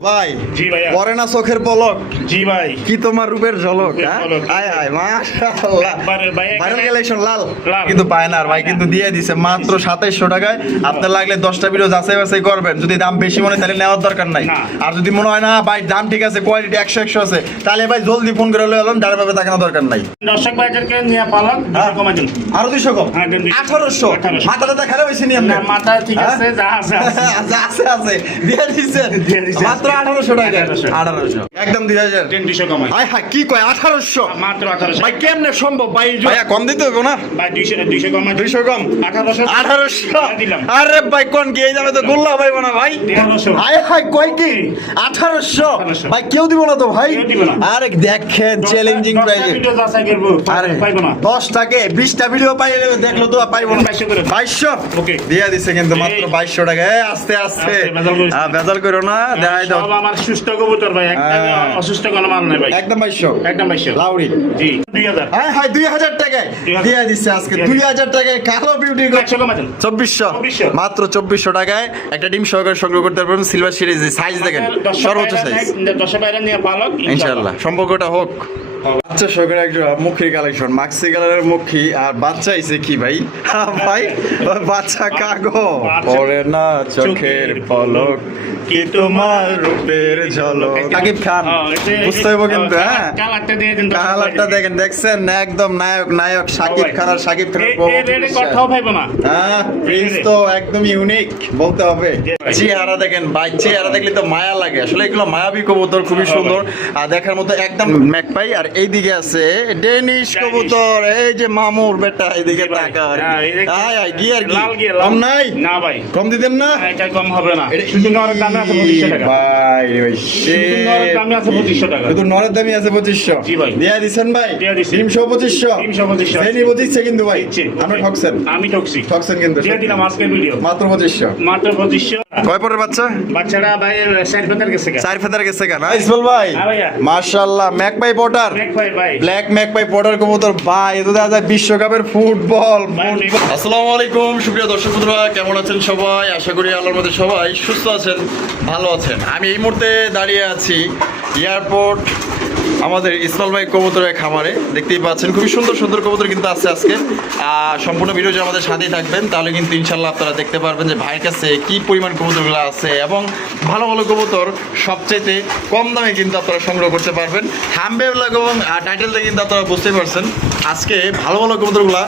ভাই জি ভাইয়া পরে না চোখের পলক জি ভাই কি তোমার রূপের ঝলক রূপের হ্যাঁ? ঝলক। আয় আয় মাশাআল্লাহ ভাই ভাইরাল কালেকশন লাল লাল। কিন্তু পায় না আর ভাই কিন্তু দিয়ে দিছে মাত্র 2700 টাকায় আপনার লাগলে 10টা ভিডিও যাচাই বাছাই করবেন যদি দাম বেশি মনে হয় তাহলে নেওয়ার দরকার নাই না। আর যদি মনে হয় না ভাই দাম ঠিক আছে কোয়ালিটি 100 আছে তাহলে ভাই জলদি ফোন করে লয়ে এলাম দাঁড়াবে দেখানো দরকার নাই দর্শক ভাইদেরকে নিয়ে পালক হ্যাঁ। কমাই দিন আরো 200 কম হ্যাঁ, দেন 1800 1800 মাথাটা খারাপ হইছে নি আপনি না, মাথা ঠিক আছে যা আছে আছে। আছে আছে দিয়ে দিছেন দিয়ে দিছে। মাত্র 1800 টাকা 1800 একদম 2000 দেন 200 কমাই হাই হাই কি কয় 1800 মাত্র 1800 ভাই কেমনে সম্ভব ভাই ভাইয়া কম দিতে হবে না ভাই 200 কমাই 200 কম 1800 1800 দিলাম আরে ভাই কোন কি এই দামে তো গোল্লা পাইব না ভাই 1300 হাই হাই কয় কি 1800 ভাই কেউ দিব না তো ভাই কেউ দিব না। আরে দেখেন চ্যালেঞ্জিং প্রাইজে ভিডিও যাচাই করব আরে পাইবো না 10 টাকা 20টা ভিডিও পাইলে দেখলো তো আর পাইবো না 2200 করে। 2200 ওকে। দিয়া দিছে কিন্তু মাত্র এই। 2200 টাকা আস্তে আস্তে আস্তে, ভেজাল করিস না। ভেজাল করো না দেখাই দাও সব আমার সুস্থ কবুতর ভাই একটা হ্যাঁ। অসুস্থ কোনো মাল নাই ভাই একদম 2200 একদম 2200 লাউরি জি 2000 হ্যাঁ হ্যাঁ 2000 টাকায় 2000 দিয়া দিছে আজকে 2000 টাকায় কালো বিউটি 100 কমাই দেন 2400 মাত্র 2400 টাকায় একটা ডিম সহকারে সংগ্রহ করতে পারবেন সিলভার সিরিজ সাইজ দেখেন সর্বোচ্চ সাইজ 10 বাইরে নিয়ে পালক ইনশাআল্লাহ সম্পর্কটা হোক বাচ্চা সহকারে একটা মুখির কালেকশন মাক্সি কালারের মুখী আর বাচ্চা আইছে কি ভাই ভাই বাচ্চা কাগো পরে না চোখের পলক কি তোমার রূপের ঝলক সাকিব খান বুঝতে হইব কিন্তু হ্যাঁ কালারটা দিয়ে দিন কালারটা দেখেন দেখছেন একদম নায়ক নায়ক সাকিব খান আর সাকিব খানের এই কথাও ভাইবো না হ্যাঁ প্রিন্স তো একদম ইউনিক বলতে হবে চেহারা দেখেন ভাই চেহারা দেখলে তো মায়া লাগে আসলে এগুলো মায়াবী কবুতর খুবই সুন্দর আর দেখার মতো একদম ম্যাকপাই আর এইদিকে আছে ডেনিশ কবুতর এই যে মামুর বেটা এইদিকে তাকা আয় আয় গিয়ার কি লাল গিয়ার কম নাই না ভাই কম দিতেন না এটা কম হবে না এটা- শুধু নরের দামে আছে 2500 টাকা ভাই ওই শুধু নরের দামে আছে 2500 টাকা শুধু নরের দামই আছে 2500 জি ভাই। দিয়া দিছেন ভাই দিয়া দিছি। 2500 2500 সেনি 25 কিন্তু ভাই দিচ্ছি। আমরা ঠকছেন আমি ঠকছি ঠকছেন কিন্তু দিয়ে দিলাম আজকের ভিডিও মাত্র 2500 মাত্র 2500 কয় পরের বাচ্চা বাচ্চারা ভাই সাইড পেতার গেছে চার ফেদার গেছে কেন ইসমাইল ভাই হ্যাঁ ভাইয়া। মাশাআল্লাহ ম্যাকপাই পটার দেখ ভাই ভাই ব্ল্যাক ম্যাকপাই পটার কবুতর ভাই এত দেখা যায় বিশ্বকাপের ফুটবল ভাই, আসসালামু আলাইকুম সুপ্রিয় দর্শক বন্ধুরা কেমন আছেন সবাই আশা করি আল্লাহর মধ্যে সবাই সুস্থ আছেন ভালো আছেন আমি এই মুহূর্তে দাঁড়িয়ে আছি এয়ারপোর্ট আমাদের ইসমাইল ভাই কবুতরের খামারে দেখতেই পাচ্ছেন খুবই সুন্দর সুন্দর কবুতর কিন্তু আছে আজকে সম্পূর্ণ ভিডিও যে আমাদের সাথেই থাকবেন তাহলে কিন্তু ইনশাল্লাহ আপনারা দেখতে পারবেন যে ভাইয়ের কাছে কি পরিমাণ কবুতরগুলো আছে এবং ভালো ভালো কবুতর সবচেয়ে কম দামে কিন্তু আপনারা সংগ্রহ করতে পারবেন থাম্বনেল এবং টাইটেল দিয়ে কিন্তু আপনারা বুঝতে পারছেন আজকে ভালো ভালো কবুতরগুলো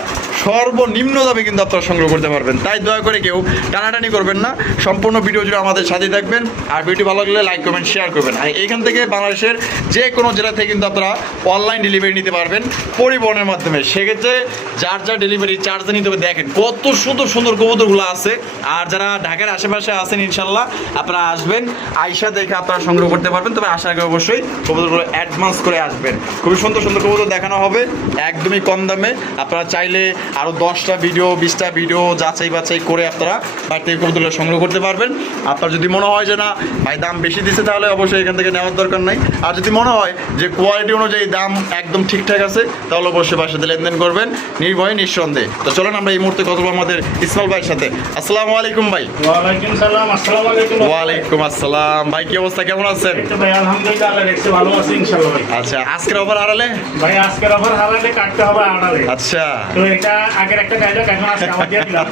সর্বনিম্ন দামে কিন্তু আপনারা সংগ্রহ করতে পারবেন তাই দয়া করে কেউ টানাটানি করবেন না সম্পূর্ণ ভিডিও জুড়ে আমাদের সাথেই থাকবেন আর ভিডিও ভালো লাগলে লাইক কমেন্ট শেয়ার করবেন আর এইখান থেকে বাংলাদেশের যে কোনো জেলা থেকে কিন্তু আপনারা অনলাইন ডেলিভারি নিতে পারবেন পরিবহনের মাধ্যমে সেক্ষেত্রে যার যার ডেলিভারি চার্জ নিতে হবে দেখেন কত সুন্দর সুন্দর কবুতরগুলো আছে আর যারা ঢাকার আশেপাশে আছেন ইনশাল্লাহ আপনারা আসবেন আইসা দেখে আপনারা সংগ্রহ করতে পারবেন তবে আসার আগে অবশ্যই কবুতরগুলো অ্যাডভান্স করে আসবেন খুবই সুন্দর সুন্দর কবুতর দেখানো হবে একদমই কম দামে আপনারা চাইলে আরও 10টা ভিডিও 20টা ভিডিও যাচাই বাছাই করে আপনারা বাড়ি থেকে কবুতরগুলো সংগ্রহ করতে পারবেন আপনার যদি মনে হয় যে না ভাই দাম বেশি দিচ্ছে তাহলে অবশ্যই এখান থেকে নেওয়ার দরকার নাই আর যদি মনে হয় যে কোয়ালিটি অনুযায়ী দাম একদম ঠিকঠাক আছে তাহলে অবশ্যই বাসার সাথে লেনদেন করবেন নির্ভয়ে নিঃসন্দেহে তো চলেন আমরা এই মুহূর্তে কথা বলবো আমাদের ইসমাইল ভাইয়ের সাথে আসসালামু আলাইকুম ভাই ওয়ালাইকুম সালাম আসসালামু আলাইকুম ওয়ালাইকুম আসসালাম ভাই কি অবস্থা কেমন আছেন তো ভাই আলহামদুলিল্লাহ আল্লাহ দেখতে ভালো আছি ইনশাআল্লাহ ভাই আচ্ছা আজকের অফার আড়ালে ভাই আজকের অফার হালালে কাটতে হবে আড়ালে আচ্ছা তো এটা আগের একটা ডায়লগ এখন আজকে আমার দিয়ে দিলাম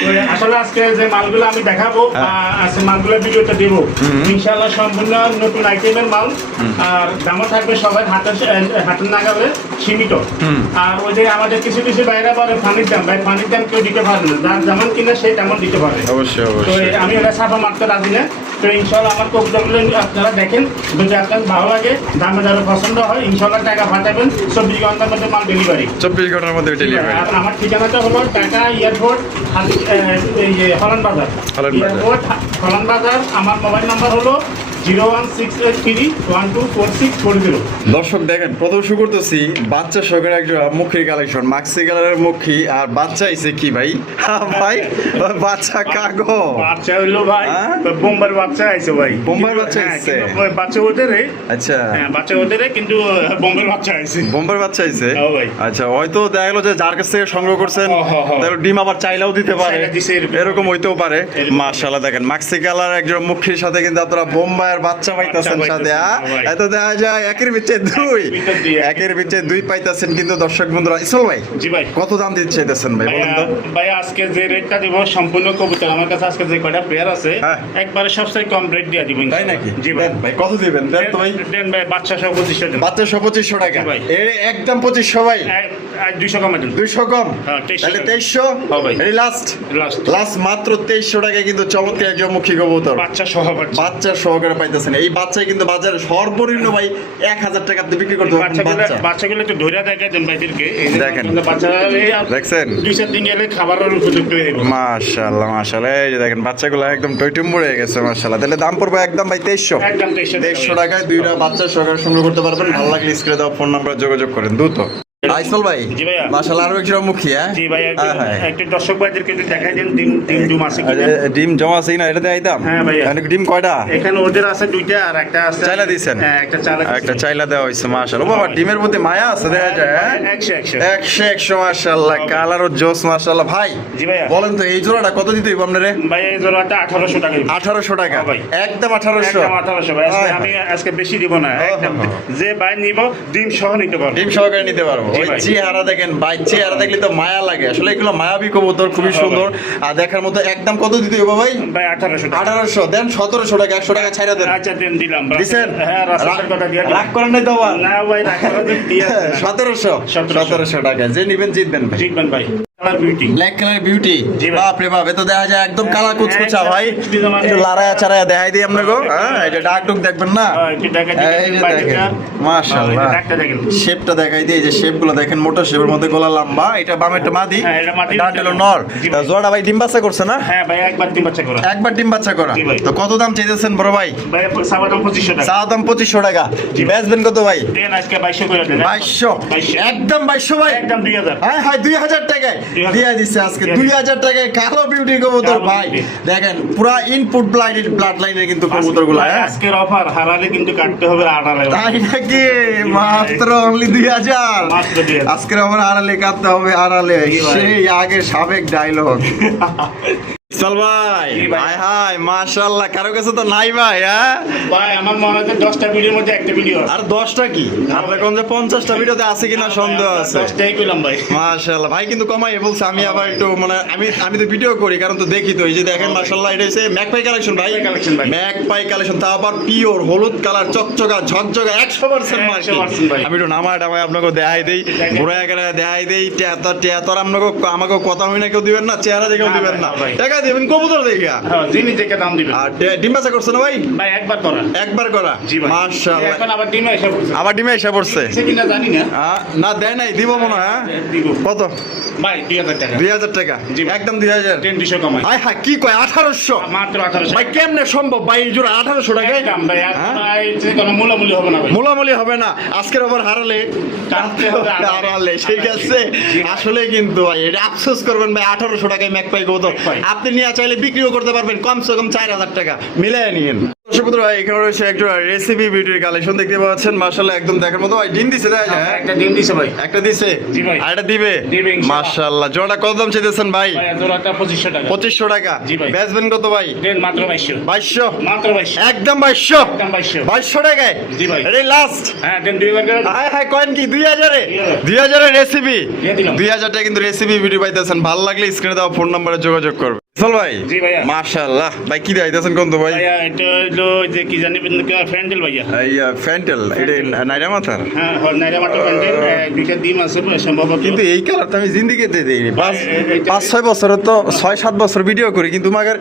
তো আসলে আজকে যে মালগুলো আমি দেখাবো আজকে মালগুলো ভিডিওতে দেব ইনশাআল্লাহ সম্পূর্ণ নতুন আইটেমের মাল আর দামও থাকবে সবার হাতের নাগালে সীমিত আর ওই যে আমাদের কিছু কিছু বাইরে বলে পানির দাম ভাই পানির দাম কেউ দিতে পারে না যার যেমন কিনে সে তেমন দিতে পারে অবশ্যই তো অবশ্যই আমি ওটা ছাপা মারতে রাজি না তো ইনশাল্লাহ আমার কবুতরগুলো আপনারা দেখেন যদি আপনার ভালো লাগে দামে যারা পছন্দ হয় ইনশাল্লাহ টাকা পাঠাবেন 24 ঘন্টার মধ্যে মাল ডেলিভারি 24 ঘন্টার মধ্যে ডেলিভারি আর আমার ঠিকানাটা হলো ঢাকা এয়ারপোর্ট হলান বাজার হলান বাজার। এয়ারপোর্ট হলান বাজার আমার মোবাইল নাম্বার হলো 01683 দর্শক দেখেন প্রথম শুরু করতেছি বাচ্চা সহকারে একটা মুখির কালেকশন মাক্সি কালারের মুখী আর বাচ্চা আইছে কি ভাই ভাই বাচ্চা কাগো বাচ্চা হইলো ভাই হ্যাঁ? বোম্বার বাচ্চা আইছে ভাই বোম্বার বাচ্চা হ্যাঁ, আইছে? কিন্তু বাচ্চা ওদের আচ্ছা বাচ্চা ওদের কিন্তু বোম্বার বাচ্চা আইছে বোম্বার বাচ্চা আইছে হ্যাঁ ভাই। আচ্ছা হয়তো দেখা গেলো যে যার কাছ থেকে সংগ্রহ করছেন হ্যাঁ। তাহলে ডিম আবার চাইলেও দিতে পারে চাইলে দিছে এরকম। এরকম হইতেও পারে এরকম। মাশাআল্লাহ দেখেন মাক্সি কালার একজন মুখির সাথে কিন্তু আপনারা বোম্বাই কালার বাচ্চা পাইতাছেন সাথে, এত দেখা যায় একের ভিতরে দুই পাইতাছেন। কিন্তু দর্শক বন্ধুরা, ইসল ভাই জি ভাই, কত দাম দিতে চাইতেছেন ভাই বলেন তো? ভাই আজকে যে রেটটা দিব সম্পূর্ণ কবুতর আমার কাছে আজকে যে কয়টা পেয়ার আছে হ্যাঁ। একবারে সবচেয়ে কম রেট দিয়ে দিব। তাই নাকি? জি ভাই। দেন ভাই, কত দিবেন দেন তো ভাই? দেন ভাই, বাচ্চা সহ 2500 দেন। বাচ্চা 2500 টাকা ভাই। এর একদম 2500 ভাই, 200 কমে দেন। 200 কম, হ্যাঁ, 2300 তাহলে টাকা। 2300 হ্যাঁ ভাই। এই লাস্ট লাস্ট মাত্র 2300 টাকায় কিন্তু চমৎকার একজন মুখী কবুতর বাচ্চা সহ বাচ্চা। বাচ্চা সহকারে পাইতেছেন। এই বাচ্চায় কিন্তু বাজারে সর্বনিম্ন ভাই 1000 টাকা আপনি বিক্রি করতে পারবেন। বাচ্চা বাচ্চাগুলো একটু ধরে দেখা দেন ভাইদেরকে, এই যে দেখেন। বাচ্চারা দেখছেন? 2-4 দিন গেলে খাবারের উপযুক্ত হয়ে যাবে। মাশাআল্লাহ মাশাআল্লাহ, এই যে দেখেন বাচ্চাগুলো একদম টইটুম্বুর হয়ে গেছে মাশাআল্লাহ। তাহলে দাম পড়বে একদম ভাই 2300 একদম 2300 টাকায় দুইটা বাচ্চা সহকারে সংগ্রহ করতে পারবেন। ভালো লাগলে স্ক্রিনে দেওয়া ফোন নাম্বারে যোগাযোগ করেন দ্রুত। আইসল ভাই জি ভাইয়া। মাশাআল্লাহ আরো একজন মুখী, হ্যাঁ জি ভাই, একটু দর্শক ভাইদেরকে একটু দেখাই দেন ডিম ডিম আছে কিনা। ডিম জমা আছে না এটা দেখাইতাম? হ্যাঁ ভাইয়া। এখানে ডিম কয়টা? এখানে ওদের আছে 2টা আর একটা আছে চাইলা দিছেন? হ্যাঁ, একটা চাইলা দেওয়া হয়েছে মাশাআল্লাহ। বাবা ডিমের প্রতি মায়া আছে দেখা যায়, হ্যাঁ 100 মাশাআল্লাহ, কালার ও জোস মাশাআল্লাহ। ভাই জি ভাইয়া। বলেন তো এই জোড়াটা কত দিতে হইব আপনারে? ভাই এই জোড়াটা 1800 টাকা দিব। 1800 টাকা হ্যাঁ ভাই। একদম 1800 একদম 1800 ভাই, আজকে আমি আজকে বেশি দিব না, একদম যে ভাই নিব ডিম সহ নিতে পারবো। ডিম সহকারে নিতে পারবো। জি ওই ভাই। চেহারা দেখেন ভাই, চেহারা দেখলে তো মায়া লাগে। আসলে এগুলো মায়াবী কবুতর, খুবই হ্যাঁ সুন্দর আর দেখার মতো। একদম কত দিতে হইব ভাই? ভাই 1800 টাকা। 1800 দেন, 1700 টাকা, 100 টাকা ছাইরা দেন। আচ্ছা দেন, দিলাম। দিছেন? হ্যাঁ, রাস্তার কথা দিয়ে দিলাম। রাগ করেন নাই তো আবার? না ভাই, রাগ করা দিন দিয়ে আছে না। 1700 টাকা যে নিবেন জিতবেন ভাই। জিতবেন ভাই। Colour beauty. Black colour beauty, জি ভাই। বাপ রে বাপ, এ তো দেখা যায় একদম কালা কুচকুচা ভাই। একদম। একটু লারায়া চারায়া দেখাই দিই আপনাকে, হ্যাঁ এটা ডাক টুক দেখবেন না? হ্যাঁ, একটু দেখা এই যে দেখেন মাশাআল্লাহ, ডাকটা দেখেন। শেপটা দেখাই দিই। এই যে শেপগুলো দেখেন, মোটা শেপের মধ্যে গলা লম্বা। এটা বামেরটা মাদি, হ্যাঁ, এটা মাদি। ডান হলো নর। জি ভাই। জোড়া ভাই ডিম বাচ্চা করছে না? হ্যাঁ ভাই, একবার ডিম বাচ্চা করা। একবার ডিম বাচ্চা করা। জি ভাই। তো কত দাম চাইতেছেন বড় ভাই? ভাই সাবা দাম 2500 টাকা। চা দাম 2500 টাকা। বেচবেন কত ভাই? দেন আজকে 2200 করে দেন। 2200 একদম 2200 ভাই, একদম 2000। হ্যাঁ হ্যাঁ 2000 টাকায় 2000 দিয়ে দিচ্ছে আজকে। দিয়ে 2000 টাকায় কালো বিউটি কবুতর কালো ভাই। বিউটি। দেখেন পুরা ইনপুট ব্লাড লাইনের কিন্তু কবুতর গুলা, হ্যাঁ আজকের অফার হারালে কিন্তু কাটতে হবে 8,000। তাই নাকি? মাত্র অনলি 2000। মাত্র 2000। আজকের আমার আড়ালে কাটতে হবে, আড়ালে। সেই আগে সাবেক ডায়লগ। চল ভাই, জি ভাই। হাই হাই মাশাআল্লাহ, কারো কাছে তো নাই ভাই, হ্যাঁ ভাই আমার মনে হয় 10টা ভিডিওর মধ্যে একটা ভিডিও আছে। আর 10টা কি আপনার কোন যে 50টা ভিডিওতে আছে কিনা সন্দেহ আছে। 10টাই কইলাম ভাই। মাশাআল্লাহ ভাই, কিন্তু কমাই বলছে। আমি আবার একটু মানে আমি তো ভিডিও করি, কারণ তো দেখি তো। এই যে দেখেন মাশাআল্লাহ, এটা হচ্ছে ম্যাকপাই কালেকশন ভাই। কালেকশন ভাই। ম্যাকপাই কালেকশন, তা আবার পিওর হলুদ কালার, চকচকা ঝকঝকা 100% মার্কেট। 100% ভাই। আমি একটু নামায় টামায় আপনাকে দেখাই দেই, ঘুরে একেবারে দেখাই দেই। টেয়াতর আমাকে কথা হয় না, কেউ দিবেন না, চেহারা দেখেও না দিবেন না, ভাই, ভাই। টাকা দিবেন কবুতর দেখা। হ্যাঁ, জিনিস দেখে দাম দিবেন। আর ডিম বাচ্চা করছে না ভাই? ভাই একবার করা। একবার করা। জি ভাই। মাশাআল্লাহ, এখন আবার ডিমে এসে পড়ছে। আবার ডিমে এসে পড়ছে। সে কিনা জানি না। না দেয় নাই, দিব মনে হয়, হ্যাঁ? দিব। কত? ভাই 2000 টাকা। 2000 টাকা জি ভাই। একদম 2000। 200 কমাই। আয় হ্যাঁ, কি কয় 1800? মাত্র 1800। ভাই কেমনে সম্ভব ভাই? এই জোড়া 1800 টাকায় একদম ভাই, হ্যাঁ? ভাই যে কোনো মূল্যমূল্য হবে না ভাই। মূলামূলি হবে না। আজকের ওভার হারালে কাটতে হবে হারালে, ঠিক আছে। আসলে কিন্তু ভাই এটা আফসোস করবেন ভাই, 1800 টাকায় ম্যাক পাই কবুতর ভাই। আপনি নিয়ে চাইলে বিক্রিও করতে পারবেন কমসে কম 4000 টাকা মিলাই নিয়েন। দর্শক বন্ধুরা, এখানে রয়েছে একটা রেসিপি বিউটির কালেকশন দেখতে পাচ্ছেন মাশাআল্লাহ, একদম দেখার মতো। ভাই ডিম দিছে তাই না? একটা ডিম দিছে ভাই। একটা দিছে, জি ভাই। আর এটা দিবে দিবে ইনশাআল্লাহ। মাশাআল্লাহ। জোড়া কত দাম চাইতেছেন ভাই? ভাই জোড়াটা 2500 টাকা। 2500 টাকা। জি ভাই। বেচবেন কত ভাই? দেন মাত্র 2200। 2200 মাত্র 2200। একদম 2200। একদম 2200। 2200 টাকায় জি ভাই। এটাই লাস্ট। হ্যাঁ দেন 2000 করে। হাই হাই কয়েন কি 2000 এ? 2000 এর রেসিপি দিয়ে দিলাম। 2000 টাকা কিন্তু রেসিপি ভিডিও পাইতেছেন। ভালো লাগলে স্ক্রিনে দেওয়া ফোন নম্বরে যোগাযোগ করবে। চল ভাই। জি ভাইয়া। মাশাআল্লাহ ভাই, কি দিতেছেন কোন তো ভাই? ভাইয়া এটা হলো যে কি জানি ফ্যান্ডেল ভাইয়া। এই ফ্যান্টেল, এটা নাইরা মাথার। হ্যাঁ নাইরা মাত্র ফ্যান্ডেল, দুইটা ডিম আছে সম্ভবত। কিন্তু এই কালারটা আমি জিন্দিগিতে দেইনি। এইটা- 5-6 বছর তো 6-7 বছর ভিডিও করি, কিন্তু মাগার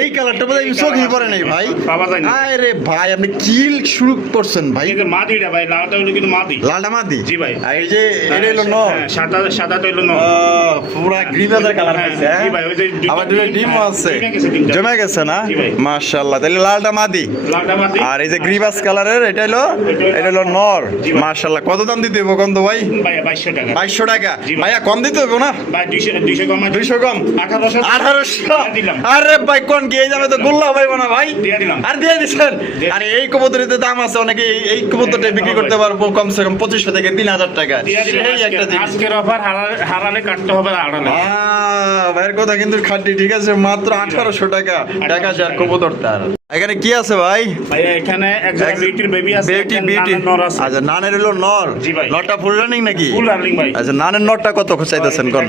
এই কালারটা বোধহয় চোখই পড়ে নাই ভাই। পাওয়া যায় না। আরে ভাই আপনি কিল শুরু করছেন ভাই। এই যে মাদিটা ভাই, লালটা হলো কিন্তু মাদি। লালটা মাদি? জি ভাই। আর এই যে এটা হলো ন, হ্যাঁ, সাদা তো হলো ন। পুরা গ্রিবাজার কালার হ্যাঁ, আছে। জি ভাই, ওই যে দুইটা আবার দুটো ডিমও আছে, জমে গেছে ডিমটা। জমে গেছে না? জি ভাই। মাশাআল্লাহ, তাহলে লালটা মাদি লালটা মাদি। আর এই যে গ্রিবাস কালারের এটা হলো নর। জি ভাই। মাশাআল্লাহ, কত দাম দিতে হবে কোন তো ভাই? ভাইয়া 2200 টাকা। 2200 টাকা। জি ভাই। ভাইয়া কম দিতে হবে না? ভাই 200 কম। 200 কম। 1800 দিলাম। আরে ভাই কোন কি এই দামে তো গোল্লা পাইবো না ভাই। দিয়ে দিলাম। আর দিয়ে দিছেন। দিয়ে- আরে এই কবুতরের তো দাম আছে অনেকে, এই কবুতরটা বিক্রি করতে পারবো কমসে কম 2500 থেকে 3000 টাকা। দিয়ে দিলাম। সেই একটা জিনিস। আজকের অফার হারালে কাটতে হবে 8,000। ভাইয়ের কথা কিন্তু খাঁটি, ঠিক আছে। মাত্র 1800 টাকা টাকা যার কবুতর তার। এখানে কি আছে ভাই? ভাইয়া এখানে একজন বিউটির বেবি আছে, বিউটি একটা বিউটি নানার নর আছে। আচ্ছা, নানের হলো নর। জি ভাই। নরটা ফুল রানিং নাকি? ফুল রানিং ভাই। আচ্ছা, নানের নরটা কত চাইতেছেন কোন?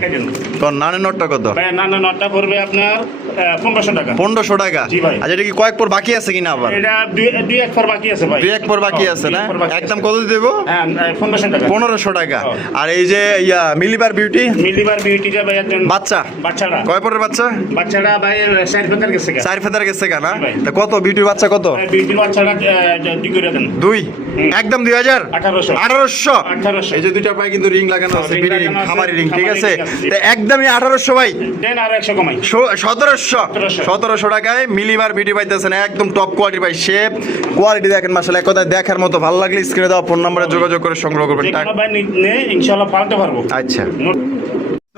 কোন নানের নরটা কত? ভাইয়া নানার নরটা পড়বে আপনার 1500 টাকা। 1500 টাকা। জি ভাই। আচ্ছা, এটা কি কয়েক পর বাকি আছে কিনা আবার? এটা দুই এক পর বাকি আছে ভাই। দুই এক পর বাকি আছে না? একদম কত দেব? হ্যাঁ 1500 টাকা। 1500 টাকা। হ্যাঁ। আর এই যে মিলিবার বিউটি মিলিবার বিউটিটা ভাইয়া দেন বাচ্চা, বাচ্চাটা কয় পরের বাচ্চা? বাচ্চাটা ভাই 60 ফেতার গেছে গা। 4 ফেদার গেছে কেনা? জি ভাই। তা কত বিউটির বাচ্চা কত? বিউটির বাচ্চাটা দুই করে দেন। 2 একদম 2000 1800 1800 এই যে দুইটা পায়ে কিন্তু রিং লাগানো আছে, ring বিডি রিং, লাগানো আছে, খামারি রিং, ঠিক খামারি আছে? ring আছে। তা একদমই 1800 ভাই। দেন আর 100 কমাই। 1700 টাকায় মিলিবার বিউটি পাইতেছেন, একদম টপ কোয়ালিটি ভাই। শেপ কোয়ালিটি দেখেন মাশাআল্লাহ, এক কথায় দেখার মতো। ভালো লাগলে স্ক্রিনে দেওয়া ফোন নম্বরে যোগাযোগ করে সংগ্রহ করবেন। যে কোনো ভাই নে ইনশাআল্লাহ পালতে পারবো। আচ্ছা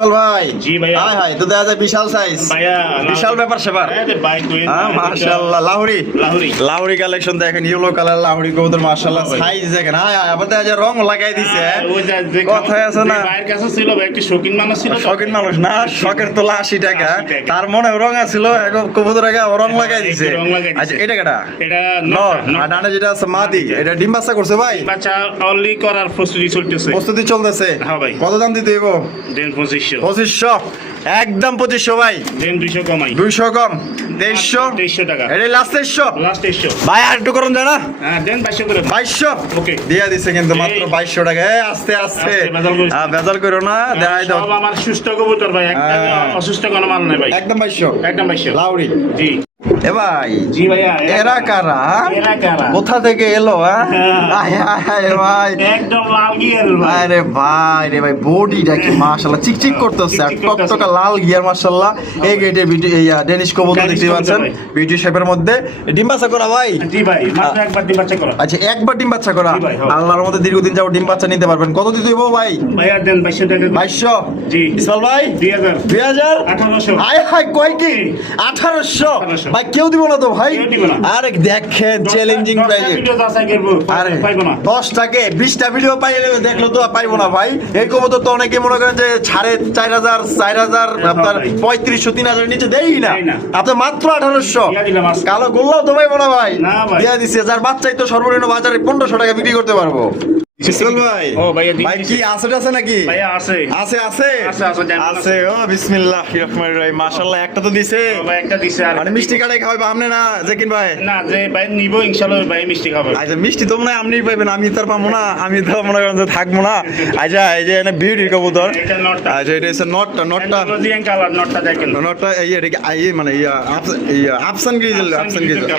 চল ভাই। জি ভাইয়া। হাই হাই, তো দেখা যায় বিশাল সাইজ, ভাইয়া বিশাল ব্যাপার সেবার। ভাই কই মাশাআল্লাহ, লাহোরি লাহোরি লাহোরি কালেকশন দেখেন, ইয়েলো কালার লাহোরি কবুতর মাশাআল্লাহ, সাইজ দেখেন। হাই হাই, আবার দেখা যায় রং লাগাই দিছে। ওই যে কথায় আছে না, ভাইয়ের কাছে ছিল ভাই, একটু শৌখিন মানুষ ছিল তো। শখের মানুষ না, শখের তোলা 80 টাকা, 80 টাকা। তার মনে রং আছিল, এখন কবুতর আগে রং লাগাই দিছে। একটু রং লাগাই দিছে। আচ্ছা, এটা কেটা? এটা নর। নর। আর ডানে যেটা আছে মাদি, এটা ডিম বাচ্চা করছে ভাই? বাচ্চা অনলি করার প্রস্তুতি চলতেছে। প্রস্তুতি চলতেছে। হ্যাঁ ভাই। কত দাম দিতে হইব? দেন 2500 2500 একদম 2500 ভাই। দেন 200 কমাই। 200 কম 2300 2300 টাকা। এটা লাস্ট 2300 লাস্ট 2300 ভাই। আর একটু করুন জানা হ্যাঁ দেন 2200 করে 2200 ওকে। দিয়া দিছে কিন্তু মাত্র এই- 2200 টাকা। আস্তে আস্তে ভেজাল করিস না। ভেজাল করো না, দেখাই দাও। সব আমার সুস্থ কবুতর ভাই, একটা হ্যাঁ। অসুস্থ কোনো মাল নাই ভাই। একদম 2200 একদম 2200 লাউরি। জি এ ভাই, জি ভাইয়া। এরা কারা? এরা কারা? কোথা থেকে এলো? হ্যাঁ আয় আয় ভাই, একদম লাল গিয়ার ভাই। আরে ভাই রে ভাই, বডিটা কি মাশাআল্লাহ চিকচিক করতেছে, আর চিকচিক করতেছে। টকটকা লাল গিয়ার মাশাআল্লাহ। এই গেটে বিউটি, এই ডেনিশ কবুতর ডেনিশ দেখতে কবুতর পাচ্ছেন, ভাই। বিউটি শেপের মধ্যে ডিম বাচ্চা করা ভাই। জি ভাই, মাত্র একবার ডিম বাচ্চা করা। আচ্ছা, একবার ডিম বাচ্চা করা। জি ভাই, হ্যাঁ। আল্লাহর মধ্যে দীর্ঘদিন যাবো ডিম বাচ্চা নিতে পারবেন। কত দিতে হইব ভাই? ভাইয়া দেন 2200 টাকা। 2200 জি ইসমাইল ভাই। 2000 2000 1800 আয় হায়, কয় কি? 1800 1800 ভাই, কেউ দিব না তো ভাই? কেউ দিব না। আরে দেখেন চ্যালেঞ্জিং প্রাইসে। ভিডিও দাসাই করব আরে পাইবো না। 10 টাকা 20টা ভিডিও পাইলে দেখলো তো আর পাইবো না ভাই। এই কবুতর তো অনেকে মনে করেন যে 4500 4000 আপনার ভাই। 3500 3000 নিচে দেই না। দেই না। আপনি মাত্র 1800 দিয়া দিলাম আজকে। কালো গোল্লাও তো পাইবো না ভাই। না ভাই। দিয়া দিছে, যার বাচ্চাই তো সর্বনিম্ন বাজারে 1500 টাকা বিক্রি করতে পারবো। ইসমাইল ভাই, ও ভাইয়া ভাই কি আছে আছে নাকি? ভাইয়া আছে। আছে আছে আছে, আছে, জানি না। আছে। ও বিসমিল্লাহির রহমানির রহিম, মাশাআল্লাহ, একটা তো দিছে। ও ভাই একটা দিছে আর মানে মিষ্টি কাটাই খাওয়াইবা আমনে না জেকিন ভাই? না যে ভাই নিব ইনশাআল্লাহ ভাই মিষ্টি খাবে। আচ্ছা, মিষ্টি তো মনে হয় আপনি পাইবেন, আমি তো আর পাবো না, আমি তো মনে করেন যে থাকবো না। আচ্ছা, এই যে এখানে বিউটির কবুতর। এটা নটটা। আচ্ছা, এটা হচ্ছে নটটা। লজিয়ান কালার নটটা দেখেন। নটটা এই এটা কি মানে আফসান গ্রিজেল,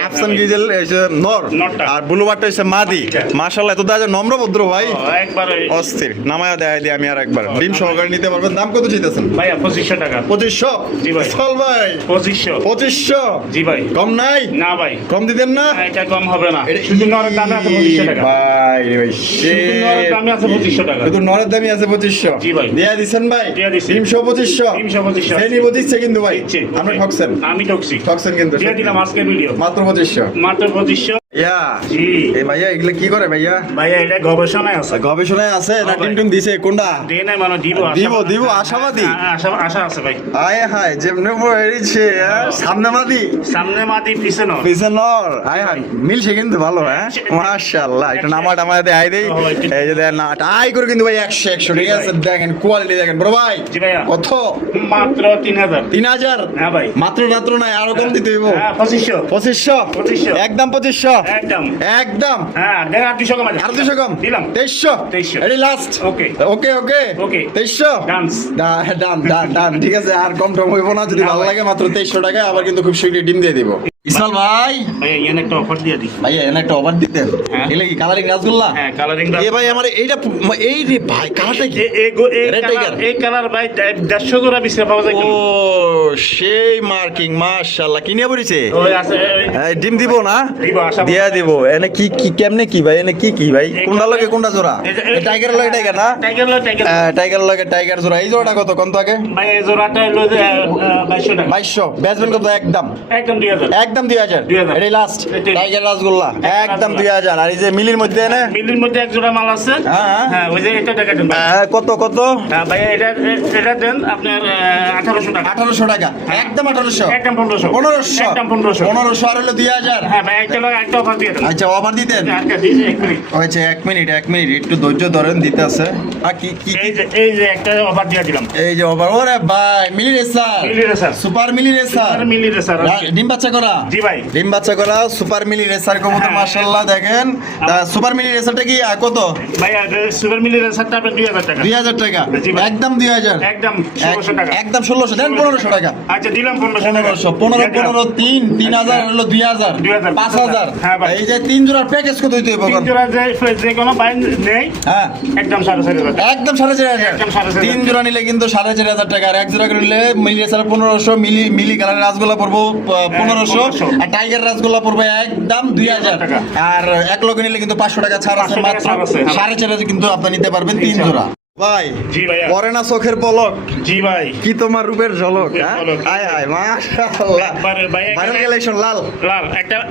আফসান গ্রিজেল এই যে নর, নটটা। আর ব্লুবারটা হচ্ছে মাদি। মাশাআল্লাহ, তো দাদা নম্র ভদ্র ভাই, ও, একবার অস্থির। নামায়া দেখাই দিই আমি আর একবার। ডিম সহকারে নিতে পারবেন। দাম কত চাইতেছেন? ভাইয়া 2500 টাকা। 2500 জি ভাই। চল ভাই, 2500 2500 জি ভাই। কম নাই? না ভাই কম দিতেন না? এটা কম হবে না। এটা- শুধু নরের দামে আছে 2500 টাকা। ভাই রে ভাই, শুধু নরের দামে আছে 2500 টাকা। শুধু নরের দামই আছে 2500। জি ভাই। দিয়া দিছেন ভাই? দিয়া দিছি। 2500 2500 সেই নিব দিচ্ছে কিন্তু ভাই, দিচ্ছে। আপনি ঠকছেন, আমি টক্সি ঠকছেন কিন্তু। দিয়ে দিলাম আজকে ভিডিও মাত্র 2500। মাত্র 2500 ইয়া জি এই ভাইয়া এগুলা কি করে ভাইয়া? ভাইয়া এটা গবেষণায় আছে। গবেষণায় আছে না? হ্যাঁ ভাই। টিম টিম দিছে কোনটা? দিয়ে নাই মানে দিব দিব আশাবাদী। আশা আছে ভাই। আয় হায়, যেমনে বইছে সামনে মাদি সামনে মাটি পিছনে পিছন নর। আয় হায়, মিলছে কিন্তু ভালো। হ্যাঁ মাশাআল্লাহ, এটা নামা টামাতে আই দেই। এই যে দেন না টাই করে কিন্তু ভাই 100 100 ঠিক আছে। দেখেন কোয়ালিটি দেখেন বড় ভাই। জি ভাইয়া কত? মাত্র 3000 3000 হ্যাঁ ভাই মাত্র রাত্র নাই, আরো কম দিতে হইব। হ্যাঁ 2500 2500 2500 একদম 2500 একদম একদম। হ্যাঁ দেন আর 200 কমা আর 200 কম দিলাম 2300 2300 এডি লাস্ট। ওকে ওকে ওকে ওকে 2300 ডান্স ডান ডান ডান ঠিক আছে। আর কম টম হইব না, যদি না ভালো ভাই। লাগে মাত্র 2300 টাকা। আবার কিন্তু খুব শীঘ্রই ডিম দিয়ে দিব। ইসমাইল ভাই, ভাইয়া এখানে একটা অফার দিয়ে দিই। ভাইয়া এনে একটা অফার দিতেন। হ্যাঁ। এগুলা কি কালারিং রাসগোল্লা? হ্যাঁ কালারিং এ ভাই আমার এইটা এই রে ভাই, কালারটা কি? Red Tiger? এই কালার ভাই 150 জোড়া বিক্রি পাওয়া যায় ও সেই মার্কিং, মাশাআল্লাহ। কিনে পড়িছে? ওই আছে এই ডিম দিব না? দিব, আশা দিয়া দিব। এনে কি কি কেমনে কি ভাই? এনে কি কি ভাই? কোনটা লাগে কোনটা জোড়া? এই টাইগার লাগে টাইগার না? টাইগার টাইগার লাগে টাইগার জোড়া। এই জোড়াটা কত কোন তো আগে? ভাই এই জোড়াটা হলো 2200 টাকা 2200 বেচবেন কত? একদম একদম 2000 একদম একদম 2000 2000 এটাই লাস্ট এটাই। টাইগার রাসগোল্লা একদম 2000 আর এই যে মিলির মধ্যে না মিলির মধ্যে এক জোড়া মাল আছে হ্যাঁ। হ্যাঁ ওই যে এটা টাকা দেন ভাই কত কত হ্যাঁ ভাই এটা দেন আপনার 1800 টাকা 1800 টাকা একদম 1800 একদম 1500 1500 একদম 1500 1500 আর হলো 2000 হ্যাঁ ভাই একটা লোক একটা অফার দিয়ে দেন আচ্ছা অফার দিতেন আচ্ছা দিন এক মিনিট আচ্ছা এক মিনিট একটু ধৈর্য ধরেন দিতে আছে আর কি কি এই যে একটা অফার দিয়ে দিলাম এই যে ওভার ওরে ভাই মিলি রেসার মিলি রেসার সুপার মিলি রেসার মিলি রেসার ডিম বাচ্চা করা জি ভাই ডিম বাচ্চা করা সুপার মিলি রেসার কবুতর হ্যাঁ। মাশাআল্লাহ দেখেন তা সুপার মিলি রেসারটা কি কত ভাই সুপার মিলি রেসারটা আপনার 2000 টাকা 2000 টাকা জি ভাই। একদম 2000 একদম 1600 টাকা একদম 1600 দেন 1500 টাকা আচ্ছা দিলাম 1500 টাকা 1500 15 3000 হলো 2000 2000 5000 হ্যাঁ ভাই। এই যে তিন জোড়ার প্যাকেজ কত হইতে হবে তিন জোড়া যে কোনো বাইন নেই হ্যাঁ একদম 4500 টাকা একদম 4500 একদম 4500 তিন জোড়া নিলে কিন্তু 4500 টাকা আর এক জোড়া করে নিলে মিলি রেসার 1500 মিলি কালারের রাসগোল্লা পড়বো 1500 1500 আর টাইগার রাসগোল্লা পড়বে একদম 2000 টাকা। আর এক লোকে নিলে কিন্তু 500 টাকা ছাড় আছে 500 টাকা মাত্র ছাড় আছে, হ্যাঁ। 4500 কিন্তু আপনি নিতে পারবেন তিন জোড়া ভাই জি ভাইয়া। পরে না চোখের পলক জি ভাই কি তোমার রূপের ঝলক রূপের হ্যাঁ? ঝলক। আয় আয় মাশাআল্লাহ একবারে ভাই ভাইরাল কালেকশন লাল লাল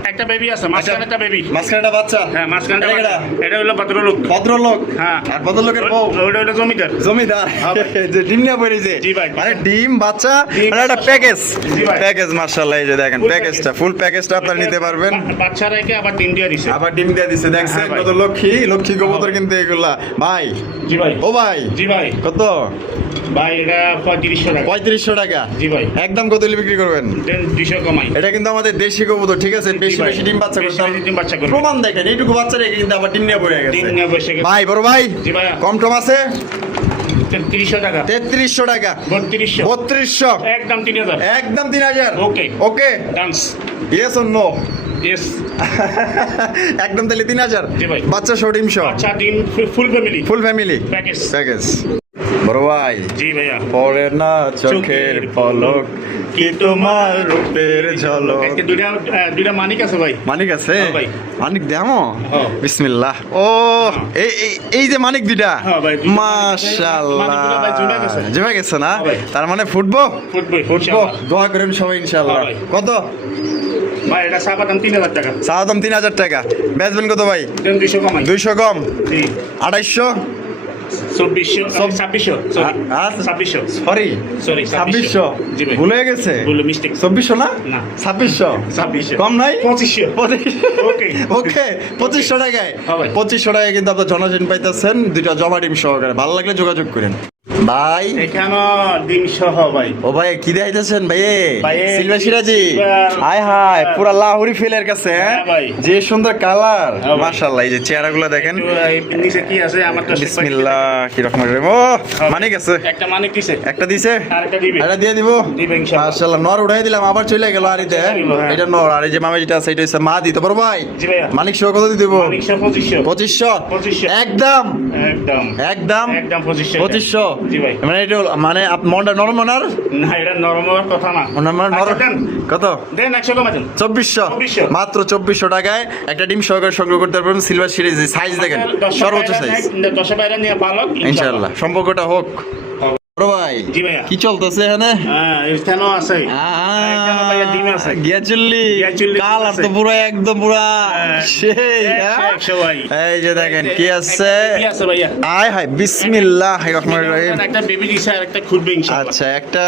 একটা বেবি আছে মাঝখানে একটা বেবি মাঝখানেটা বাচ্চা হ্যাঁ মাঝখানে এটা কেডা? এটা হলো ভদ্রলোক ভদ্রলোক হ্যাঁ আর ভদ্রলোকের বউ ওটা হলো জমিদার জমিদার হ্যাঁ ভাই। যে ডিম নিয়ে পড়েছে জি ভাই। মানে ডিম বাচ্চা ডিম, আর একটা প্যাকেজ জি ভাই। প্যাকেজ মাশাআল্লাহ এই যে দেখেন Full প্যাকেজটা ফুল প্যাকেজটা আপনারা নিতে পারবেন বাচ্চা রেখে আবার ডিম দিয়ে দিছে আবার ডিম দিয়ে দিছে দেখছেন হ্যাঁ ভাই। কত লক্ষ্মী কবুতর কিন্তু এগুলা ভাই জি ভাই ও ভাই জি ভাই কত ভাই এটা 3500 টাকা 3500 টাকা জি ভাই একদম কত হলে বিক্রি করবেন দেন 200 কমাই এটা কিন্তু আমাদের দেশি কবুতর ঠিক আছে বেশি ভাই। বেশি ডিম বাচ্চা বেশি করতে বেশি ডিম বাচ্চা করবে। প্রমাণ দেখেন এইটুকু বাচ্চা রেখে কিন্তু আবার ডিম নিয়ে পড়ে গেছে ডিম নিয়ে বসে গেছে। ভাই বড় ভাই জি ভাইয়া। কম টম আছে 300 টাকা 3300 টাকা 3200 3200 একদম 3000 একদম 3000 okay okay dance yes or no yes একদম তাহলে 3000 জি ভাই। বাচ্চা শো ডিম শো আচ্ছা ডিম full family full family package package বড় ভাই জি ভাইয়া পরে না চোখের পলক কি তোমার রূপের ঝলক একটা দুইটা মানিক আছে ভাই মানিক আছে হ্যাঁ ভাই। মানিক দেমো হ্যাঁ। বিসমিল্লাহ ও এই যে মানিক দুইটা হ্যাঁ ভাই, দুইটা মাশাআল্লাহ মানিকগুলো ভাই জমে গেছে। জমে গেছে না হ্যাঁ ভাই। তার মানে ফুটবো ফুটবল ফুটবো দোয়া করেন সবাই ইনশাআল্লাহ হ্যাঁ ভাই। কত ভাই এটা সাবা দাম 3000 টাকা চাওয়া দাম 3000 টাকা বেচবেন কত ভাই দেন 200 কমাই 200 কম জি 2800 2600 সরি হ্যাঁ? 2600 সরি সরি 2600 জি ভাই ভুলে গেছে বলে মিস্টেক 2400 না না। 2600 2600 কম নাই 2500 ওকে ওকে 2500 টাকায় হ্যাঁ ভাই। 2500 টাকায় কিন্তু আপনার জনজীবন পাইতেছেন দুইটা জমা ডিম সহকারে ভালো লাগলে যোগাযোগ করেন ভাই এখানে ডিম সহ ভাই ও ভাই কি দেখাইতেছেন ভাই ভাই, সিলভার সিরাজি সিলভার। হাই হাই পুরা লাহোরি ফিলের কাছে হ্যাঁ ভাই। যে সুন্দর কালার হ্যাঁ ভাই। মাশাআল্লাহ এই যে চেহারাগুলো দেখেন একটু, নিচে কি আছে আমার তো বিসমিল্লাহ কি রকম ও মানিক আছে একটা মানিক দিছে একটা দিছে আর একটা দিবে এটা দিয়ে দিব দিবে ইনশাআল্লাহ মাশাআল্লাহ নর উঠাই দিলাম আবার চলে গেল আরিতে হ্যাঁ। এটা নর আর এই যে মামা যেটা আছে এটা হচ্ছে মা দিতে পারো ভাই জি ভাইয়া মানিক সহ কত দিয়ে দিব মানিক সহ 2500 2500 2500 একদম একদম একদম একদম 2500 2500 জি ভাই মানে এটা মানে মনটা নরম মনার না এটা নরম হওয়ার কথা না আচ্ছা, দেন কত দেন 100 কমা দেন 2400 মাত্র 2400 টাকায় একটা ডিম সহকারে সংগ্রহ করতে পারবেন সিলভার সিরিজ সাইজ দেখেন সর্বোচ্চ সাইজ 10 বাইরে নিয়ে ভালো ইনশাআল্লাহ সম্পর্কটা হোক বড় ভাই জি ভাইয়া। কি চলতেছে এখানে হ্যাঁ এখানেও আছে এখানে ভাইয়া ডিম আছে গিয়াচুল্লি গিয়াচুল্লি কালার আছে। তো পুরো একদম পুরা হ্যাঁ। সেই হ্যাঁ? 100 ভাই এই যে দেখেন কি আছে কি আছে ভাইয়া আয় হায় বিসমিল্লাহির রহমানির রহিম একটা বেবি দিছে আর একটা খুলবে ইনশাআল্লাহ আচ্ছা একটা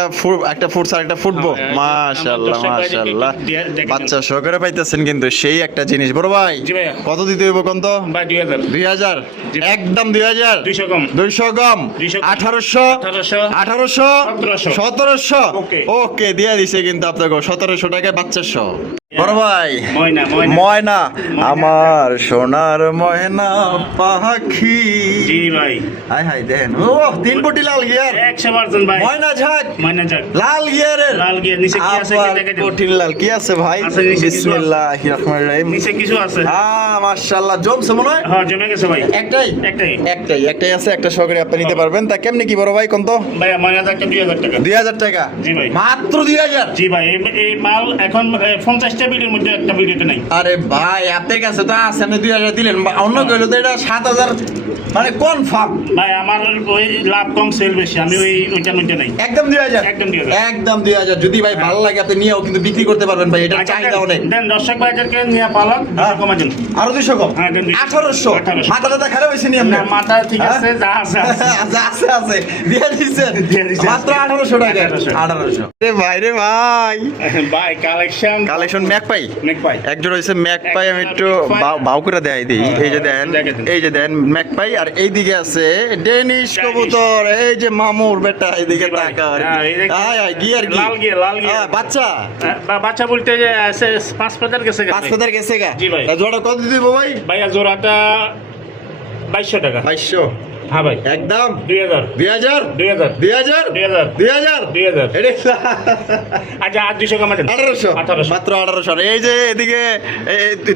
ফুটস আর একটা ফুটবো হ্যাঁ, মাশাআল্লাহ আমার দর্শক মাশাআল্লাহ ভাইদেরকে দেখে বাচ্চা সহকারে পাইতেছেন কিন্তু সেই একটা জিনিস বড় ভাই জি ভাইয়া। কত দিতে হইব কোন তো ভাই 2000 2000 জি। একদম 2000 200 কম 200 কম 200 কম। 1800 1800 1700 1700 ওকে Okay. ওকে দিয়ে দিছে কিন্তু আপনাকে 1700 টাকায় বাচ্চা সহ বড় ভাই ময়না ময়না আমার সোনার ময়না পাখি জি ভাই হাই হাই দেখেন ও তিন কোটি লাল গিয়ার 100% ভাই ময়না ঝাক ময়না যাক লাল গিয়ারের লাল গিয়ে নিচে কি আছে কি আবার দেখে দেন। কঠিন লাল কি আছে ভাই আছে, নিচে কিছু আছে। বিসমিল্লাহির রহমানির রহিম নিচে কিছু আছে মাশাআল্লাহ জমছে মনে হয় হ্যাঁ জমে গেছে ভাই একটাই একটাই আছে একটা সহকারে আপনি নিতে পারবেন তা কেমনি কি বড় ভাই কোন তো ভাই ময়না যাকটা 2000 টাকা 2000 টাকা জি ভাই। মাত্র 2000 জি ভাই এই মাল এখন 50 একটা ভিডিওর মধ্যে একটা ভিডিওতে নাই। আরে ভাই আপনার কাছে তো আছে, আপনি 2000 দিলেন, অন্য কইলো তো এটা 7000 মানে কনফার্ম। ভাই আমার ওই লাভ কম সেল বেশি, আমি ওইটার মধ্যে নাই। একদম 2000, একদম 2000, একদম 2000। যদি ভাই ভালো লাগে আপনি নিয়েও কিন্তু বিক্রি করতে পারবেন ভাই, এটা চাহিদা অনেক। দেন দর্শক ভাইদেরকে নিয়ে পালক কমা দিন, আরো 200 কম। হ্যাঁ, দেন 1800। 1800 মাথাটা খারাপ হইছে নি আপনি? না, মাথা ঠিক আছে, যা আছে আছে। আছে আছে দিয়ে দিছেন দিয়ে দিছি। মাত্র 1800 টাকা। 1800 রে ভাই, রে ভাই ভাই কালেকশন ম্যাক পাই নেক ভাই একজোড়া হইছে ম্যাক পাই। আমি একটু ম্যাকপাই। বাউ করে দেখাই দিই। এই যে দেন, দেখেন। এই যে দেন ম্যাক পাই, আর এইদিকে আছে ডেনিশ কবুতর। এই যে মামুর বেটা, এইদিকে তাকা। হ্যাঁ, এই দেখেন। আয় আয় গিয়ার কি লাল গিয়ার। বাচ্চা বাচ্চা বলতে যে আছে 5 পাতার গেছে 5000 গেছে গা। জি ভাই। জোড়া কত দিব ভাই? ভাইয়া জোড়াটা 2200 টাকা। 2200 হ্যাঁ ভাই, একদম 2000 2000 2000 2000 2000 2000 2000 এটা আচ্ছা, আর 200 কমা দেন। 1800 মাত্র 1800। এই যে এদিকে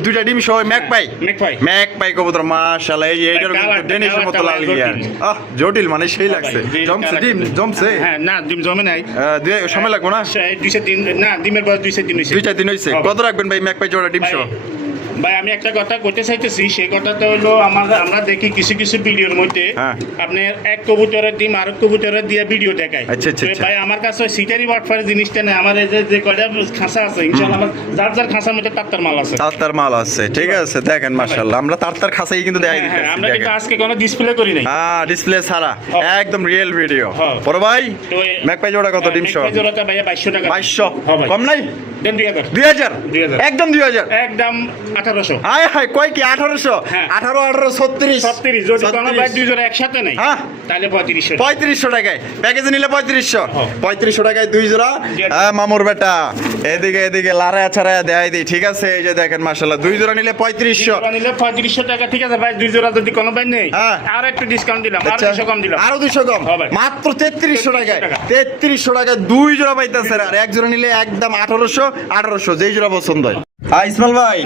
দুইটা ডিম সহ ম্যাক পাই ম্যাক পাই কবুতর মাশাআল্লাহ। এই যে এইটার ডেনিশের মতো লাল গিয়া। জটিল মানে সেই লাগছে। জমছে ডিম জমছে। হ্যাঁ না, ডিম জমে নাই। সময় লাগবে না? 2 দিন না, ডিমের বয়স 2 দিন হইছে। 2 দিন হইছে। কত রাখবেন ভাই ম্যাক পাই জোড়া ডিম সহ? ভাই আমি একটা কথা কইতে চাইতেছি, সেই কথাটা হলো আমরা দেখি কিছু কিছু ভিডিওর মধ্যে আপনি এক কবুতরের ডিম আর এক কবুতরের দিয়ে ভিডিও দেখায়। আচ্ছা, আচ্ছা, তো ভাই আমার কাছে সিটারি ওয়াটফার জিনিসটা নেই। আমার এই যে কয়টা খাঁচা আছে, ইনশাআল্লাহ আমার যার খাঁচার মধ্যে তাত্তার মাল আছে। তার মাল আছে, ঠিক আছে। দেখেন মাশাআল্লাহ, আমরা তার খাসাই কিন্তু দেখাই দিতেছি। হ্যাঁ, আমরা কিন্তু আজকে কোনো ডিসপ্লে করি নাই। হ্যাঁ, ডিসপ্লে ছাড়া একদম রিয়েল ভিডিও। বড় ভাই ম্যাক পাই জোড়া কত ডিম সহ? ম্যাক পাই জোড়াটা ভাইয়া 2200 টাকা। 2200 কম নাই? দেন 2000 2000 একদম 2000 একদম 1800। হায় হায় কয় কি 1800? 18 18 36 36 যদি কোনো ভাই দুই জোড়া একসাথে নেই হ্যাঁ তাহলে 3500 3500 টাকায় প্যাকেজে নিলে 3500 টাকায় দুই জোড়া। হ্যাঁ মামুর বেটা, এদিকে এদিকে লাড়ায়া ছাড়ায়া দেয় দিই, ঠিক আছে। এই যে দেখেন মাশাআল্লাহ, দুই জোড়া নিলে 3500 নিলে 3500 টাকা, ঠিক আছে ভাই। দুই জোড়া যদি কোনো ভাই নেই হ্যাঁ আর একটু ডিসকাউন্ট দিলাম, আর 200 কম দিলাম, আরো 200 কম, মাত্র 3300 টাকায়। 3300 টাকায় দুই জোড়া পাইতেছেন। আর এক জোড়া নিলে একদম 1800 যেই জোড়া পছন্দ হয়। ইসমাইল ভাই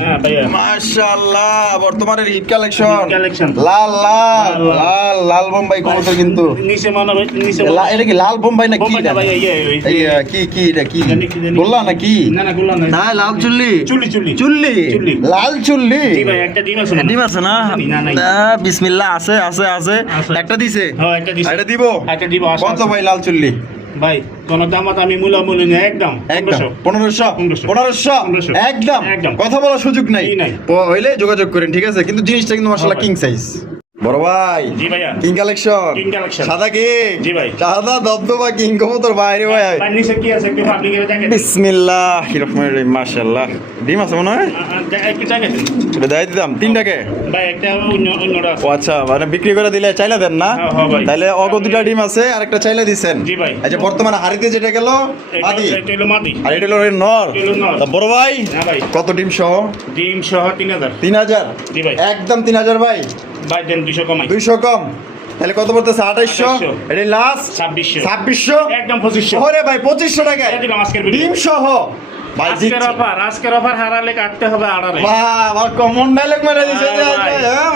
মাশাআল্লাহ, বর্তমানের হিট কালেকশন লাল লাল লাল লাল বোম্বাই কবুতর কিন্তু নিচে মনে হয় নিচে এটা কি লাল বোম্বাই না কি? ভাই কি কি এটা কি গোল্লা না কি? না না গোল্লা না, লাল চুল্লি চুল্লি চুল্লি চুল্লি লাল চুল্লি। জি ভাই, একটা ডিম আছে না? ডিম আছে না? না বিসমিল্লাহ, আছে আছে আছে। একটা দিছে? হ্যাঁ একটা দিছে। এটা দিব? একটা দিব। কত ভাই লাল চুল্লি? ভাই কোন দামত আমি মূলামূলি নেই, একদম 1500 একদম কথা বলার সুযোগ নাই। হইলে যোগাযোগ করেন, ঠিক আছে। কিন্তু জিনিসটা কিন্তু মাশাআল্লাহ কিং সাইজ। বড় ভাই জি ভাইয়া, কিং কালেকশন সাদা কিং। জি ভাই, সাদা দবদবা কিং কবুতর বাইরে ভাই। ভাই নিচে কি আছে একটু আপনি গিয়ে দেখেন। বিসমিল্লাহির রহমানির রহিম। মাশাআল্লাহ ডিম আছে মনে হয়? একটু দেখেন, এটা দেই দিতাম 3 টাকা ভাই। একটা অন্যটা আছে। ও আচ্ছা, মানে বিক্রি করে দিলে চাইলা দেন না? হ্যাঁ ভাই। তাহলে অগ দুটা ডিম আছে আর একটা চাইলা দিবেন। জি ভাই। আচ্ছা, বর্তমানে হাড়িতে যেটা গেল মাদি, এটা হলো মাদি আর এটা হলো নর। তা বড় ভাই হ্যাঁ ভাই, কত ডিম সহ? ডিম সহ 3000। 3000 জি ভাই, একদম 3000 ভাই। ভাই দেন 200 কমাই। 200 কম, তাহলে কত পড়তেছে? 2800। এটা লাস্ট 2600 একদম 2500। ওরে ভাই 2500 টাকায় দিলাম আজকের ভিডিও ডিম সহ ভাই। আজকের অফার হারালে কাটতে হবে আড়ালে। বাহ বাহ, কমন ডায়লগ মেরে দিছে।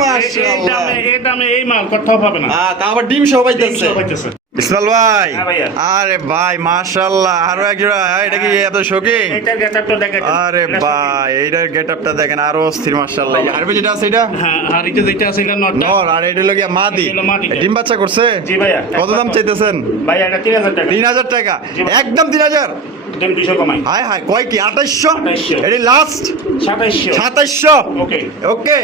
মাশাআল্লাহ, এই দামে এই মাল কোথাও পাবে না। তা আবার ডিম সহ পাইতেছে। ইসমাইল ভাই হ্যাঁ ভাইয়া। আরে ভাই মাশাআল্লাহ, আরো এক জোড়া। এটা কি এত শোকিং? এটার গেটআপটা দেখেন। আরে ভাই এইটার গেটআপটা দেখেন, আরো অস্থির মাশাআল্লাহ। আরবে যেটা আছে এটা হ্যাঁ, আর এটা যেটা আছে এটা নট নর, আর এটা লগিয়া মাদি। এটা হলো মাদিটা। ডিম বাচ্চা করছে? জি ভাইয়া। কত দাম চাইতেছেন? ভাই এটা 3000 টাকা। 3000 টাকা একদম 3000। দেন 200 কমাই। হায় হায় কয় কি 2800? এটা লাস্ট 2700। ওকে ওকে।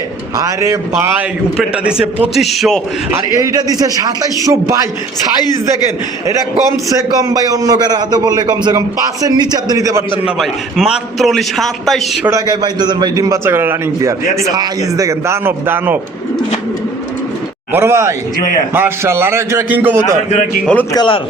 আরে ভাই উপরেরটা দিছে 2500 আর এইটা দিছে 2700 ভাই। সাইজ দেখেন, এটা কমসে কম ভাই অন্য কারো হাতে বললে কমসে কম 5-এর নিচে আপনি নিতে পারতেন না ভাই। মাত্র 2700 টাকায় পাইতেছেন ভাই ডিম বাচ্চা করে রানিং পেয়ার। সাইজ দেখেন, দানব দানব। বড় ভাই জি ভাইয়া, মাশাআল্লাহ, আর একজোড়া কিং কবুতর হলুদ কালার।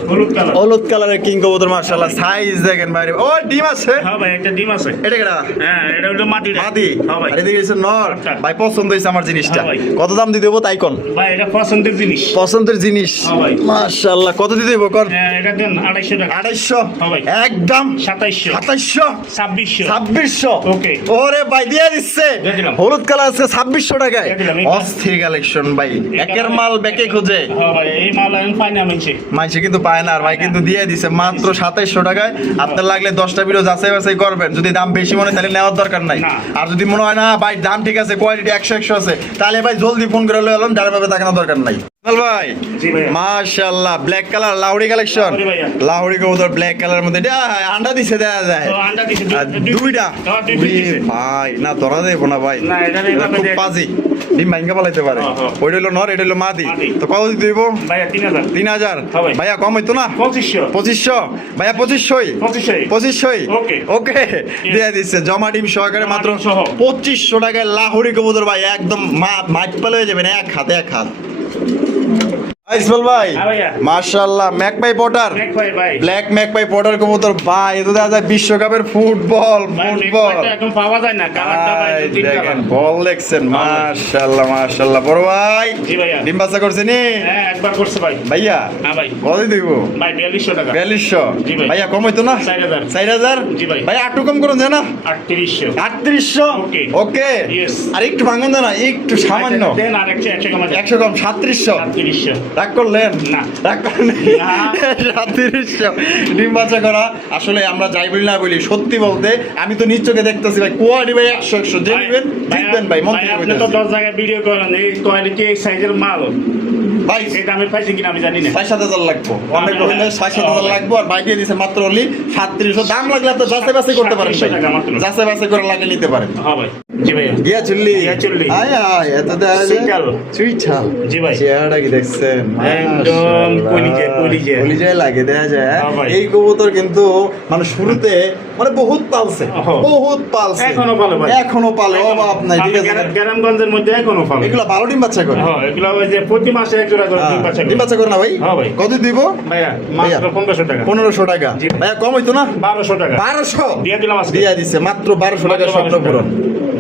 হলুদ কালারের কিং কবুতর মাশাআল্লাহ। সাইজ দেখেন ভাই। ও ডিম আছে? হ্যাঁ ভাই, একটা ডিম আছে। এটা কেডা? হ্যাঁ, এটা হলো মাদি। মাদি। হ্যাঁ ভাই। আর এদিকে আছে নর। ভাই পছন্দ হইছে আমার জিনিসটা। হ্যাঁ ভাই। কত দাম দিয়ে দেবো তাই কোন? ভাই এটা পছন্দের জিনিস। পছন্দের জিনিস। হ্যাঁ ভাই। মাশাআল্লাহ, কত দিয়ে দেবো কোন? হ্যাঁ, এটা দেন 250 টাকা। 2800 হ্যাঁ ভাই। একদম 2700 2700 2600 2600 ওকে। ওরে ভাই দিয়ে দিচ্ছে। দিয়ে দিলাম। হলুদ কালার আছে 2600 টাকায়। দিয়ে দিলাম। অস্থির কালেকশন ভাই। ব্যাকের মাল ব্যাকে খুঁজে হ্যাঁ ভাই, এই মাল আমি পাই না মিনছে। মাইসে কিন্তু পায় না, আর ভাই কিন্তু দিয়ে দিছে মাত্র 2700 টাকায়। আপনার লাগলে 10টা ভিডিও যাচাই বাছাই করবেন, যদি দাম বেশি মনে হয় তাহলে নেওয়ার দরকার নাই। না। আর যদি মনে হয় না ভাই দাম ঠিক আছে, কোয়ালিটি 100 আছে, তাহলে ভাই জলদি ফোন করে লয়ে এলাম, যারা ভাবে দেখানোর দরকার নাই। ভাই জি ভাইয়া। মাশাআল্লাহ, ব্ল্যাক কালার লাউড়ি কালেকশন, লাউড়ি ভাইয়া। লাউড়ি কবুতর ব্ল্যাক কালারের মধ্যে এটা আন্ডা দিছে দেয়া যায় তো আন্ডা দিছে আর দুইটা। হ্যাঁ, দুই উই দিছে। ভাই না ধরা দেবো না ভাই, না, এটা এটা এইভাবে খুব দেখ- পাজি, ডিম ভাঙ্গা পালাইতে পারে। হ্যাঁ, হ্যাঁ। ওইটা হলো নর, এটা হলো মাদি। মাদি। তো কত দিতে দিব? ভাইয়া 3000 3000। হ্যাঁ ভাই। ভাইয়া কম হইতো না? 2500 2500 ভাইয়া 2500 2500 2500 ওকে। ওকে দিয়ে দিচ্ছে জমা ডিম সহকারে জমা মাত্র ডিম সহ। 2500 টাকায় লাহোরি কবুতর ভাই, একদম মাইট পালে হয়ে যাবেন এক হাতে এক হাত। ইসমাইল ভাই হ্যাঁ ভাইয়া। মাশাআল্লাহ, ম্যাকপাই পটার, নেক ভাই ভাই। ব্ল্যাক ম্যাকপাই পটার কবুতর ভাই, এটা দেখা যায় বিশ্বকাপের ফুটবল ভাই, নেক ফুটবল। ভাইটা এখন পাওয়া যায় না, কালারটা ভাই ভাই, তিন দেখেন কালার। বল দেখছেন, মাশাআল্লাহ মাশাআল্লাহ। বড় ভাই জি ভাইয়া। ডিম বাচ্চা করছে নি হ্যাঁ, একবার করছে ভাই। ভাইয়া? হ্যাঁ ভাই। কত দিব? ভাই 4200 টাকা। 4200 জি ভাই। ভাইয়া কম হইতো না? 4000 4000 জি ভাই। ভাই একটু কম করুন যায় না? 3800 3800 ওকে। ওকে Yes. আর একটু ভাঙুন না, একটু সামান্য দেন আর 100 কম আছে। 100 কম 3700 3800 রাগ করলেন? না। রাগ করলেন না। 3700 ডিম বাচ্চা করা। আসলে আমরা যাই বলি না বলি, সত্যি বলতে আমি তো নিজ চোখে দেখতেছি ভাই, কোয়ালিটি ভাই 100 যে নিবেন জিতবেন ভাই, মন থেকে আপনি তো বলতেছি। 10 জায়গায় ভিডিও করেন, এই কোয়ালিটি এই সাইজের মাল ভাই এই দামে পাইছেন কিনা আমি জানি না। 6-7 লাগবো, অনেক কইলে 6-7 লাগবো, আর বাইকে দিছে মাত্র অনলি 3700। দাম লাগলে আপনি যাচাই বাছাই করতে পারেন ভাই, 3700 টাকা মাত্র। যাচাই বাছাই করে লাগে নিতে পারেন। হ্যাঁ ভাই। জি ভাইয়া। গিয়া চুল্লি গিয়া চুল্লি। আয় আয় এত দেয়া যায় সুইটাল। সুইটাল। জি ভাই। চেহারাটা কি দেখছেন? একদম কলিজায়, কলিজায়। কলিজায় লাগে দেয়া যায়। হ্যাঁ ভাই। এই কবুতর কিন্তু মানে শুরুতে মানে বহুত পালছে, ওহো। বহুত পালছে, এখনো পালে ভাই। এখনো পালে, অভাব নাই। ঠিক আছে, গ্রামগঞ্জের মধ্যে এখনো পাবে। এগুলো ভালো ডিম বাচ্চা করে। হ্যাঁ, এগুলো ওই যে প্রতি মাসে এক জোড়া করে ডিম বাচ্চা করে। ডিম বাচ্চা করে না ভাই? হ্যাঁ ভাই। কত দিব? ভাইয়া ভাইয়া। মাত্র 1500 টাকা। 1500 টাকা। জি ভাই। ভাইয়া কম হইতো না? 1200 টাকা 1200 দিয়ে দিলাম আজকে। দিয়া দিছে মাত্র 1200 টাকা মাত্র স্বপ্ন 1200 পূরণ। জি